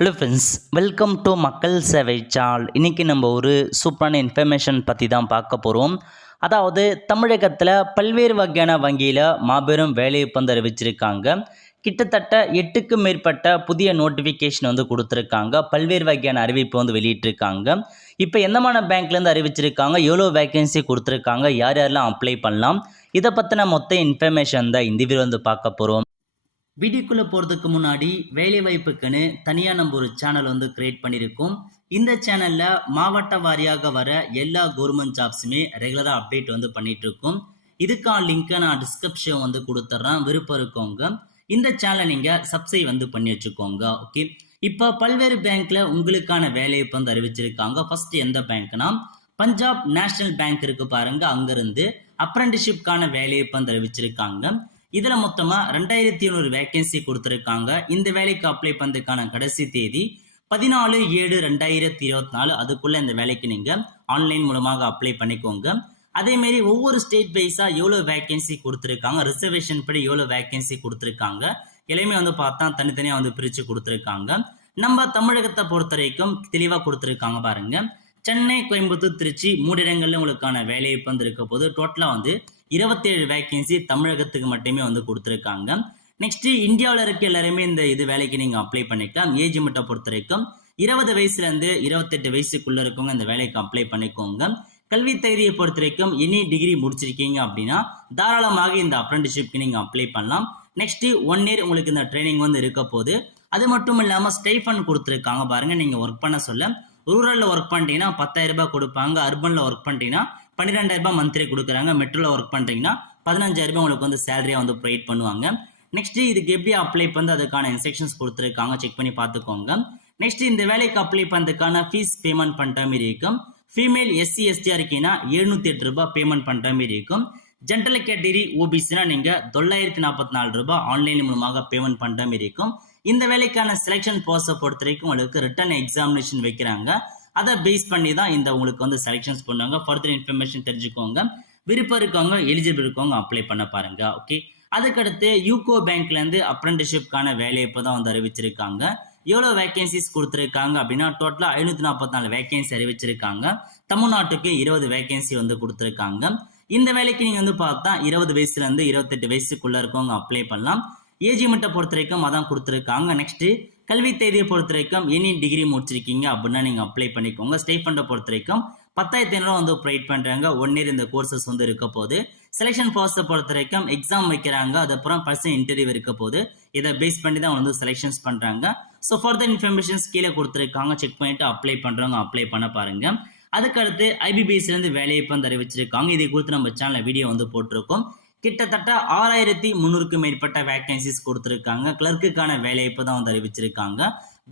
Hello friends, welcome to மக்கள் சேவை சால். இன்றைக்கி நம்ம ஒரு சூப்பரான இன்ஃபர்மேஷன் பற்றி தான் பார்க்க போகிறோம். அதாவது தமிழகத்தில் பல்வேறு வகையான வங்கியில் மாபெரும் வேலைவாய்ப்பு வந்து அறிவிச்சிருக்காங்க. கிட்டத்தட்ட 8க்கும் மேற்பட்ட புதிய நோட்டிஃபிகேஷன் வந்து கொடுத்துருக்காங்க. பல்வேறு வகையான அறிவிப்பு வந்து வெளியிட்டிருக்காங்க. இப்போ எந்தமான பேங்க்லேருந்து அறிவிச்சிருக்காங்க, எவ்வளோ வேகன்சி கொடுத்துருக்காங்க, யார் யாரெல்லாம் அப்ளை பண்ணலாம், இதை பற்றின மொத்த இன்ஃபர்மேஷன் தான் இந்த வீடியோ வந்து பார்க்க போகிறோம். வீடியோக்குள்ளே போகிறதுக்கு முன்னாடி வேலைவாய்ப்புக்குன்னு தனியாக நம்ம ஒரு சேனல் வந்து கிரியேட் பண்ணியிருக்கோம். இந்த சேனலில் மாவட்ட வாரியாக வர எல்லா கவர்மெண்ட் ஜாப்ஸுமே ரெகுலராக அப்டேட் வந்து பண்ணிகிட்ருக்கோம். இதுக்கான லிங்க்கை நான் டிஸ்கிரிப்ஷன் வந்து கொடுத்துட்றேன். விருப்பம் இருக்கவங்க இந்த சேனலை நீங்கள் சப்ஸ்கிரைப் வந்து பண்ணி வச்சுக்கோங்க. ஓகே, இப்போ பல்வேறு பேங்க்கில் உங்களுக்கான வேலைவாய்ப்பு வந்து அறிவிச்சிருக்காங்க. ஃபஸ்ட்டு எந்த பேங்க்னா பஞ்சாப் நேஷனல் பேங்க் இருக்குது பாருங்கள், அங்கேருந்து அப்ரெண்டிஷிப்கான வேலைவாய்ப்பு வந்து அறிவிச்சிருக்காங்க. இதில் மொத்தமாக 2700 வேகன்சி கொடுத்துருக்காங்க. இந்த வேலைக்கு அப்ளை பண்ணுறதுக்கான கடைசி தேதி 14/7/2024. அதுக்குள்ளே இந்த வேலைக்கு நீங்கள் ஆன்லைன் மூலமாக அப்ளை பண்ணிக்கோங்க. அதேமாரி ஒவ்வொரு ஸ்டேட் வைஸாக எவ்வளோ வேகன்சி கொடுத்துருக்காங்க, ரிசர்வேஷன் படி எவ்வளோ வேகன்சி கொடுத்துருக்காங்க, எல்லாமே வந்து பார்த்தா தனித்தனியாக வந்து பிரித்து கொடுத்துருக்காங்க. நம்ம தமிழகத்தை பொறுத்த வரைக்கும் தெளிவாக கொடுத்துருக்காங்க பாருங்கள். சென்னை, கோயம்புத்தூர், திருச்சி 3 இடங்கள்ல உங்களுக்கான வேலைவாய்ப்பு வந்து இருக்க போது டோட்டலாக வந்து 27 வேகன்சி தமிழகத்துக்கு மட்டுமே வந்து கொடுத்துருக்காங்க. நெக்ஸ்ட் இந்தியாவில் இருக்க எல்லாருமே இந்த வேலைக்கு நீங்கள் அப்ளை பண்ணிக்கலாம். ஏஜ் லிமிட்டை பொறுத்த வரைக்கும் 20 வயசுலேருந்து 28 வயசுக்குள்ளே இருக்கவங்க இந்த வேலைக்கு அப்ளை பண்ணிக்கோங்க. கல்வி தகுதியை பொறுத்த வரைக்கும் எனி டிகிரி முடிச்சிருக்கீங்க அப்படின்னா தாராளமாக இந்த அப்ரெண்டிஷிப்க்கு நீங்கள் அப்ளை பண்ணலாம். நெக்ஸ்ட் 1 இயர் உங்களுக்கு இந்த ட்ரைனிங் வந்து இருக்க போது. அது மட்டும் இல்லாமல் ஸ்டைஃபண்ட் கொடுத்துருக்காங்க பாருங்கள். நீங்கள் ஒர்க் பண்ண சொல்ல ரூரலில் ஒர்க் பண்ணிட்டீங்கன்னா 10,000 ரூபாய் கொடுப்பாங்க. அர்பனில் ஒர்க் பண்ணிட்டீங்கன்னா 12,000 ரூபாய் மந்த்லி கொடுக்குறாங்க. மெட்ரோவில் ஒர்க் பண்ணுறீங்கன்னா 15,000 ரூபாய் உங்களுக்கு வந்து சேலரியாக வந்து ப்ரொவைட் பண்ணுவாங்க. நெக்ஸ்ட் இதுக்கு எப்படி அப்ளை பண்ணி அதுக்கான இன்ஸ்ட்ரக்ஷன்ஸ் கொடுத்துருக்காங்க, செக் பண்ணி பார்த்துக்கோங்க. நெக்ஸ்ட் இந்த வேலைக்கு அப்ளை பண்ணுறதுக்கான ஃபீஸ் பேமெண்ட் பண்ணுற மாதிரி இருக்கும். ஃபீமேல் SC ST இருக்கீங்கன்னா 708 ரூபாய் பேமெண்ட் பண்ணுற மாதிரி இருக்கும். ஜென்ரல் கேட்டகரி OBCனா நீங்கள் 944 ரூபாய் ஆன்லைன் மூலமாக பேமெண்ட் பண்ணுற மாதிரி இருக்கும். இந்த வேலைக்கான செலெக்ஷன் ப்ராசஸை பொறுத்த வரைக்கும் உங்களுக்கு ரிட்டன் எக்ஸாமினேஷன் வைக்கிறாங்க. அதை பேஸ் பண்ணி தான் உங்களுக்கு வந்து செலெக்ஷன்ஸ் பண்ணுவாங்க. ஃபர்தர் இன்ஃபர்மேஷன் தெரிஞ்சுக்கோங்க. விருப்பம் இருக்கவங்க, எலிஜிபிள் இருக்கவங்க அப்ளை பண்ண பாருங்க. ஓகே, அதுக்கடுத்து யூகோ பேங்க்லேருந்து அப்ரெண்டிஷிப்கான வேலைவாய்ப்பு தான் வந்து அறிவிச்சிருக்காங்க. எவ்வளோ வேகன்சிஸ் கொடுத்துருக்காங்க அப்படின்னா டோட்டலாக 544 வேகன்சி அறிவிச்சிருக்காங்க. தமிழ்நாட்டுக்கு 20 வேகன்சி வந்து கொடுத்துருக்காங்க. இந்த வேலைக்கு நீங்கள் வந்து பார்த்தா 20 வயசுலேருந்து 28 வயசுக்குள்ளே இருக்கவங்க அப்ளை பண்ணலாம். ஏஜ் லிமிட்டை பொறுத்த வரைக்கும் அதான் கொடுத்துருக்காங்க. நெக்ஸ்ட் கல்வி தேதியை பொறுத்த வரைக்கும் எனி டிகிரி முடிச்சிருக்கீங்க அப்படின்னா நீங்கள் அப்ளை பண்ணிக்கோங்க. ஸ்டைஃபண்டை பொறுத்த வரைக்கும் 10,500 வந்து ப்ரொவைட் பண்ணுறாங்க. 1 இயர் இந்த கோர்சஸ் வந்து இருக்க போது. செலெக்ஷன் ப்ராசஸை பொறுத்த வரைக்கும் எக்ஸாம் வைக்கிறாங்க. அதுக்கப்புறம் பர்சனல் இன்டர்வியூ இருக்க போது. இதை பேஸ் பண்ணி தான் வந்து செலெக்ஷன்ஸ் பண்ணுறாங்க. ஸோ ஃபர்தர் இன்ஃபர்மேஷன்ஸ் கீழே கொடுத்துருக்காங்க. செக் பண்ணிட்டு அப்ளை பண்ணுறவங்க அப்ளை பண்ண பாருங்க. அதுக்கடுத்து IBPSலேருந்து வேலைவாய்ப்பு வந்து அறிவிச்சிருக்காங்க. இதை குறித்து நம்ம சேனலில் வீடியோ வந்து போட்டிருக்கோம். கிட்டத்தட்ட 6,300க்கும் மேற்பட்ட வேகன்சிஸ் கொடுத்துருக்காங்க. கிளர்க்குக்கான வேலைவாய்ப்பு தான் வந்து அறிவிச்சிருக்காங்க.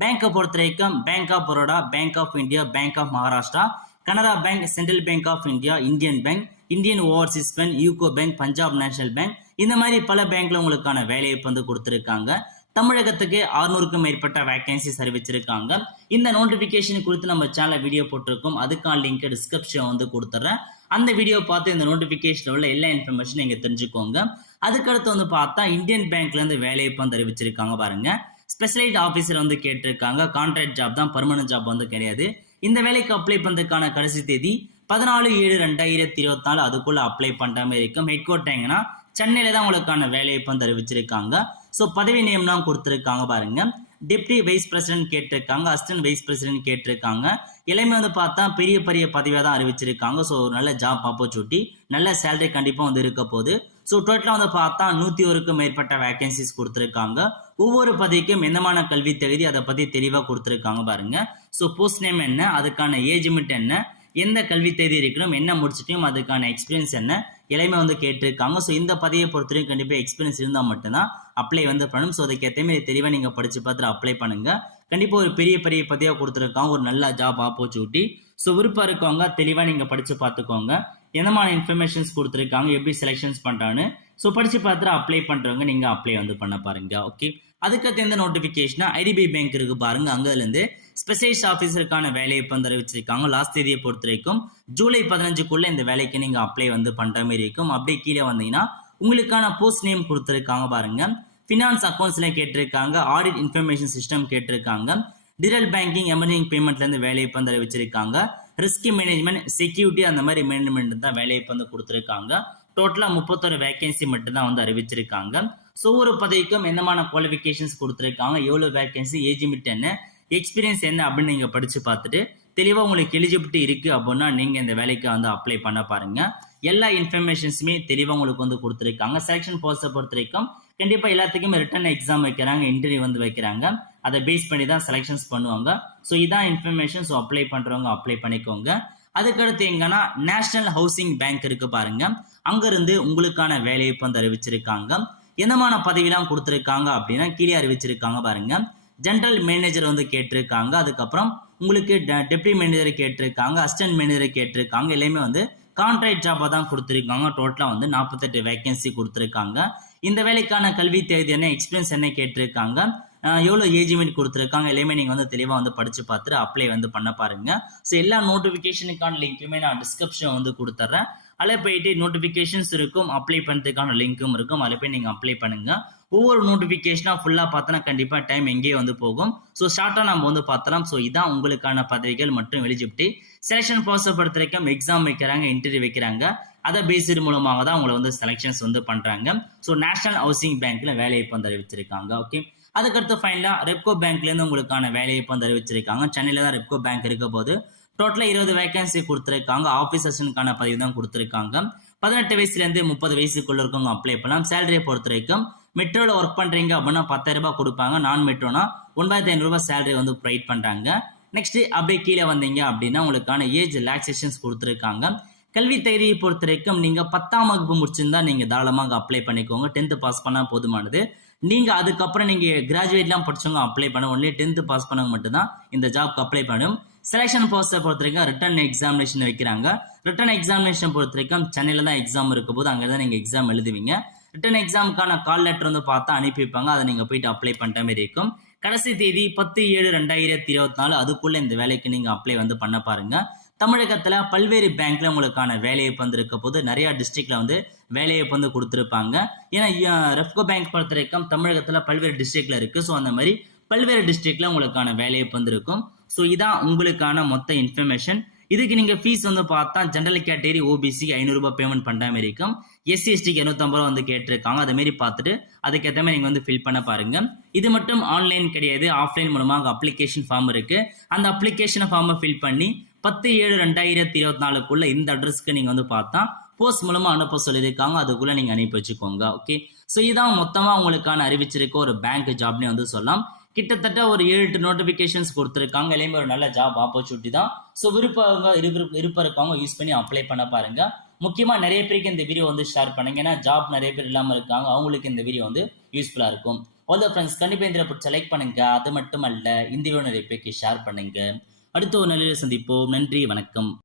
பேங்கை பொறுத்த வரைக்கும் bank of Baroda, bank of India, bank of Maharashtra, Canara bank, central bank of India, Indian bank, Indian overseas bank, UCO bank, Punjab national bank, இந்த மாதிரி பல பேங்க்ல உங்களுக்கான வேலைவாய்ப்பு வந்து கொடுத்துருக்காங்க. தமிழகத்துக்கு 600க்கும் மேற்பட்ட வேகன்சிஸ் அறிவிச்சிருக்காங்க. இந்த நோட்டிஃபிகேஷன் குறித்து நம்ம சேனல் வீடியோ போட்டிருக்கோம். அதுக்கான லிங்க் டிஸ்கிரிப்ஷன் வந்து கொடுத்துட்றேன். அந்த வீடியோ பார்த்து இந்த நோட்டிஃபிகேஷன் உள்ள எல்லா இன்ஃபர்மேஷன் நீங்கள் தெரிஞ்சுக்கோங்க. அதுக்கடுத்து வந்து பார்த்தா இந்தியன் பேங்க்லேருந்து வேலைவாய்ப்பு வந்து அறிவிச்சிருக்காங்க பாருங்க. ஸ்பெஷலைஸ்ட் ஆஃபீஸர் வந்து கேட்டிருக்காங்க. கான்ட்ராக்ட் ஜாப் தான், பர்மனன்ட் ஜாப் வந்து கிடையாது. இந்த வேலைக்கு அப்ளை பண்ணுறதுக்கான கடைசி தேதி 14/7/2024. அதுக்குள்ளே அப்ளை பண்ணுற மாதிரி இருக்கும். ஹெட் குவார்ட்டர் எங்கன்னா சென்னையில் தான் உங்களுக்கான வேலைவாய்ப்பு வந்து அறிவிச்சிருக்காங்க. ஸோ பதவி நியமனம் கொடுத்துருக்காங்க பாருங்க. டெப்டி வைஸ் பிரசிடென்ட் கேட்டிருக்காங்க, அசிஸ்டன்ட் வைஸ் பிரசிடென்ட் கேட்டிருக்காங்க. எல்லாமே வந்து பார்த்தா பெரிய பெரிய பதவியாக தான் அறிவிச்சிருக்காங்க. ஸோ ஒரு நல்ல ஜாப் ஆப்பர்ச்சுனிட்டி, நல்ல சேலரி கண்டிப்பாக வந்து இருக்க போகுது. ஸோ டோட்டலாக வந்து பார்த்தா 101க்கும் மேற்பட்ட வேகன்சிஸ் கொடுத்துருக்காங்க. ஒவ்வொரு பதவிக்கும் எந்தமான கல்வி தகுதி அதை பற்றி தெளிவாக கொடுத்துருக்காங்க பாருங்க. ஸோ போஸ்ட் நேம் என்ன, அதுக்கான ஏஜ் லிமிட் என்ன, எந்த கல்வி தேதி இருக்கணும், என்ன முடிச்சிட்டும் அதுக்கான எக்ஸ்பீரியன்ஸ் என்ன, எல்லாமே வந்து கேட்டிருக்காங்க. ஸோ இந்த பதவியை பொறுத்தவரைக்கும் கண்டிப்பாக எக்ஸ்பீரியன்ஸ் இருந்தால் மட்டும்தான் அப்ளை வந்து பண்ணணும். ஸோ அதுக்கேற்ற மாதிரி தெளிவாக நீங்கள் படித்து பார்த்துட்டு அப்ளை பண்ணுங்கள். கண்டிப்பாக ஒரு பெரிய பெரிய பதவியாக கொடுத்துருக்காங்க, ஒரு நல்ல ஜாப் ஆப்பர்ச்சுனிட்டி. ஸோ விருப்பம் இருக்கவங்க தெளிவாக நீங்கள் படித்து பார்த்துக்கோங்க. எந்தமான இன்ஃபர்மேஷன்ஸ் கொடுத்துருக்காங்க, எப்படி செலெக்ஷன்ஸ் பண்ணுறான்னு. ஸோ படித்து பார்த்துட்டு அப்ளை பண்ணுறவங்க நீங்கள் அப்ளை வந்து பண்ண பாருங்க. ஓகே, அதுக்கடுத்து எந்த நோட்டிஃபிகேஷனா IDBI பேங்க் இருக்குது பாருங்க. அங்கேருந்து ஸ்பெஷலிஸ்ட் ஆஃபீஸருக்கான வேலைவாய்ப்பு வந்து அறிவிச்சிருக்காங்க. லாஸ்ட் தேதியை பொறுத்த வரைக்கும் ஜூலை 15க்குள்ளே இந்த வேலைக்கு நீங்கள் அப்ளை வந்து பண்ணுற மாதிரி இருக்கும். அப்படியே கீழே வந்தீங்கன்னா உங்களுக்கான போஸ்ட் நேம் கொடுத்துருக்காங்க பாருங்க. ஃபினான்ஸ் அக்கௌண்ட்ஸ்ல கேட்டிருக்காங்க. ஆடிட் இன்ஃபர்மேஷன் சிஸ்டம் கேட்டிருக்காங்க. டிஜிட்டல் பேங்கிங் எமர்ஜிங் பேமெண்ட்லேருந்து வேலைவாய்ப்பு வந்து அறிவிச்சிருக்காங்க. ரிஸ்க் மேனேஜ்மெண்ட், செக்யூரிட்டி அந்த மாதிரி மேனேஜ்மெண்ட் தான் வேலைவாய்ப்பு வந்து கொடுத்துருக்காங்க. டோட்டலாக 31 வேகன்சி மட்டும் தான் வந்து அறிவிச்சிருக்காங்க. ஸோ ஒரு பதவிக்கும் என்னமான குவாலிஃபிகேஷன்ஸ் கொடுத்துருக்காங்க, எவ்வளோ வேகன்சி, ஏஜ் லிமிட் என்ன, எக்ஸ்பீரியன்ஸ் என்ன அப்படின்னு நீங்கள் படித்து பார்த்துட்டு தெளிவாக உங்களுக்கு எலிஜிபிலிட்டி இருக்குது அப்படின்னா நீங்கள் இந்த வேலைக்கு வந்து அப்ளை பண்ண பாருங்கள். எல்லா இன்ஃபர்மேஷன்ஸுமே தெளிவாக உங்களுக்கு வந்து கொடுத்துருக்காங்க. செலெக்ஷன் ப்ராசஸை பொறுத்த வரைக்கும் கண்டிப்பாக எல்லாத்துக்குமே ரிட்டன் எக்ஸாம் வைக்கிறாங்க, இன்டர்வியூ வந்து வைக்கிறாங்க. அதை பேஸ் பண்ணி தான் செலெக்ஷன்ஸ் பண்ணுவாங்க. ஸோ இதான் இன்ஃபர்மேஷன். ஸோ அப்ளை பண்ணுறவங்க அப்ளை பண்ணிக்கோங்க. அதுக்கடுத்து எங்கன்னா நேஷனல் ஹவுசிங் பேங்க் இருக்கு பாருங்க, அங்கிருந்து உங்களுக்கான வேலைவாய்ப்பு வந்து அறிவிச்சிருக்காங்க. என்னமான பதவியெல்லாம் கொடுத்துருக்காங்க அப்படின்னா கீழே அறிவிச்சிருக்காங்க பாருங்க. ஜெனரல் மேனேஜர் வந்து கேட்டிருக்காங்க, அதுக்கப்புறம் உங்களுக்கு டெப்டி மேனேஜர் கேட்டிருக்காங்க, அசிஸ்டன்ட் மேனேஜர் கேட்டிருக்காங்க. எல்லாமே வந்து கான்ட்ராக்ட் ஜாபாக தான் கொடுத்துருக்காங்க. டோட்டலாக வந்து 48 வேகன்சி கொடுத்துருக்காங்க. இந்த வேலைக்கான கல்வி தகுதி என்ன, எக்ஸ்பீரியன்ஸ் என்ன கேட்டிருக்காங்க, எவ்வளோ ஏஜ் லிமிட் கொடுத்துருக்காங்க, எல்லாமே நீங்கள் வந்து தெளிவாக வந்து படித்து பார்த்துட்டு அப்ளை வந்து பண்ண பாருங்க. ஸோ எல்லா நோட்டிஃபிகேஷனுக்கான லிங்க்குமே நான் டிஸ்கிரிப்ஷன் வந்து கொடுத்துட்றேன். அதில் போயிட்டு நோட்டிஃபிகேஷன்ஸ் இருக்கும், அப்ளை பண்ணுறதுக்கான லிங்க்கும் இருக்கும், அதில் போய் நீங்கள் அப்ளை பண்ணுங்க. ஒவ்வொரு நோட்டிஃபிகேஷனாக ஃபுல்லாக பார்த்தோன்னா கண்டிப்பாக டைம் எங்கேயே வந்து போகும். ஸோ ஷார்ட்டாக நம்ம வந்து பார்த்தலாம். ஸோ இதான் உங்களுக்கான பதவிகள் மற்றும் எலிஜிபிலிட்டி. செலெக்ஷன் ப்ராசஸ் பொறுத்த வரைக்கும் எக்ஸாம் வைக்கிறாங்க, இன்டர்வியூ வைக்கிறாங்க. அதை பேஸ்டு மூலமாக தான் உங்களை வந்து செலெக்ஷன்ஸ் வந்து பண்ணுறாங்க. ஸோ நேஷனல் ஹவுசிங் பேங்க்கில் வேலைவாய்ப்பு வந்து அறிவிச்சிருக்காங்க. ஓகே, அதுக்கடுத்து ஃபைனலாக ரெப்கோ பேங்க்லேருந்து உங்களுக்கான வேலைவாய்ப்பு வந்து அறிவிச்சிருக்காங்க. சென்னையில் தான் ரெப்கோ பேங்க் இருக்க போது டோட்டலாக 20 வேகன்சி கொடுத்துருக்காங்க. ஆஃபீஸ் அசிஸ்டன்ட்கான பதவி தான் கொடுத்துருக்காங்க. 18 வயசுலேருந்து 30 வயசுக்குள்ள இருக்கவங்க அப்ளை பண்ணலாம். சேலரியை பொறுத்த வரைக்கும் மெட்ரோவில் ஒர்க் பண்ணுறீங்க அப்படின்னா 10,000 ரூபாய் கொடுப்பாங்க. நான் மெட்ரோனா 9,500 ரூபாய் சேலரி வந்து ப்ரொவைட் பண்ணுறாங்க. நெக்ஸ்ட் அப்படியே கீழே வந்தீங்க அப்படின்னா உங்களுக்கான ஏஜ் ரிலாக்ஸேஷன்ஸ் கொடுத்துருக்காங்க. கல்வி தகுதியை பொறுத்த வரைக்கும் நீங்கள் 10ஆம் வகுப்பு முடிச்சிருந்தா நீங்கள் தாராளமாக அப்ளை பண்ணிக்கோங்க. 10th பாஸ் பண்ணால் போதுமானது. நீங்கள் அதுக்கப்புறம் நீங்கள் கிராஜுவேட்லாம் படிச்சவங்க அப்ளை பண்ண, ஒன்லி 10th பாஸ் பண்ணவங்க மட்டும்தான் இந்த ஜாப்க்கு அப்ளை பண்ணும். செலெக்ஷன் ப்ராசஸை பொறுத்த வரைக்கும் ரிட்டன் எக்ஸாமினேஷன் வைக்கிறாங்க. ரிட்டன் எக்ஸாமினேஷன் பொறுத்த வரைக்கும் சென்னையில் தான் எக்ஸாம் இருக்க போது அங்கே தான் நீங்கள் எக்ஸாம் எழுதுவீங்க. ரிட்டன் எக்ஸாமுக்கான கால் லெட்டர் வந்து பார்த்தா அனுப்பி வைப்பாங்க, அதை நீங்கள் போயிட்டு அப்ளை பண்ணுற மாதிரி இருக்கும். கடைசி தேதி 10/7/2024, அதுக்குள்ளே இந்த வேலைக்கு நீங்கள் அப்ளை வந்து பண்ண பாருங்க. தமிழகத்தில் பல்வேறு பேங்க்ல உங்களுக்கான வேலைவாய்ப்பு வந்து இருக்க போது நிறைய டிஸ்ட்ரிக்ட்ல வந்து வேலைவாய்ப்பு வந்து கொடுத்துருப்பாங்க. ஏன்னா ரெப்கோ பேங்க் பொறுத்த வரைக்கும் தமிழகத்தில் பல்வேறு டிஸ்ட்ரிக்ட்ல இருக்கு. ஸோ அந்த மாதிரி பல்வேறு டிஸ்ட்ரிக்ட்ல உங்களுக்கான வேலைவாய்ப்பு வந்து இருக்கும். ஸோ இதான் உங்களுக்கான மொத்த இன்ஃபர்மேஷன். இதுக்கு நீங்கள் ஃபீஸ் வந்து பார்த்தா ஜென்ரல் கேட்டகரி ஓபிசி 500 ரூபாய் பேமெண்ட் பண்ணுற மாதிரி இருக்கும். எஸ்சி எஸ்டிக்கு 250 ரூபா வந்து கேட்டிருக்காங்க. அதை மாரி பார்த்துட்டு அதுக்கேற்ற மாதிரி நீங்கள் வந்து ஃபில் பண்ண பாருங்க. இது மட்டும் ஆன்லைன் கிடையாது, ஆஃப்லைன் மூலமாக அப்ளிகேஷன் ஃபார்ம் இருக்கு. அந்த அப்ளிகேஷன் ஃபார்மை ஃபில் பண்ணி 10/7/2024 இந்த அட்ரஸ்க்கு நீங்கள் வந்து பார்த்தா போஸ்ட் மூலமாக அனுப்ப சொல்லியிருக்காங்க. அதுக்குள்ளே நீங்கள் அனுப்பி வச்சுக்கோங்க. ஓகே, ஸோ இதான் மொத்தமாக உங்களுக்கான அறிவிச்சிருக்க ஒரு பேங்க் ஜாப்னே வந்து சொல்லலாம். கிட்டத்தட்ட ஒரு 7-8 நோட்டிஃபிகேஷன்ஸ் கொடுத்துருக்காங்க. எல்லாமே ஒரு நல்ல ஜாப் ஆப்பர்ச்சுனிட்டி தான். ஸோ விருப்பம் இருக்கவங்க யூஸ் பண்ணி அப்ளை பண்ண பாருங்க. முக்கியமாக நிறைய பேருக்கு இந்த வீடியோ வந்து ஷேர் பண்ணுங்க. ஏன்னா ஜாப் நிறைய பேர் இல்லாமல் இருக்காங்க, அவங்களுக்கு இந்த வீடியோ வந்து யூஸ்ஃபுல்லாக இருக்கும். ஆல் த ஃப்ரெண்ட்ஸ், கண்டிப்பாக இந்த பிடிச்ச லைக் பண்ணுங்க. அது மட்டும் அல்ல, இந்த வீடியோ நிறைய பேருக்கு ஷேர் பண்ணுங்க. அடுத்த ஒரு நல்ல சந்திப்போம். நன்றி, வணக்கம்.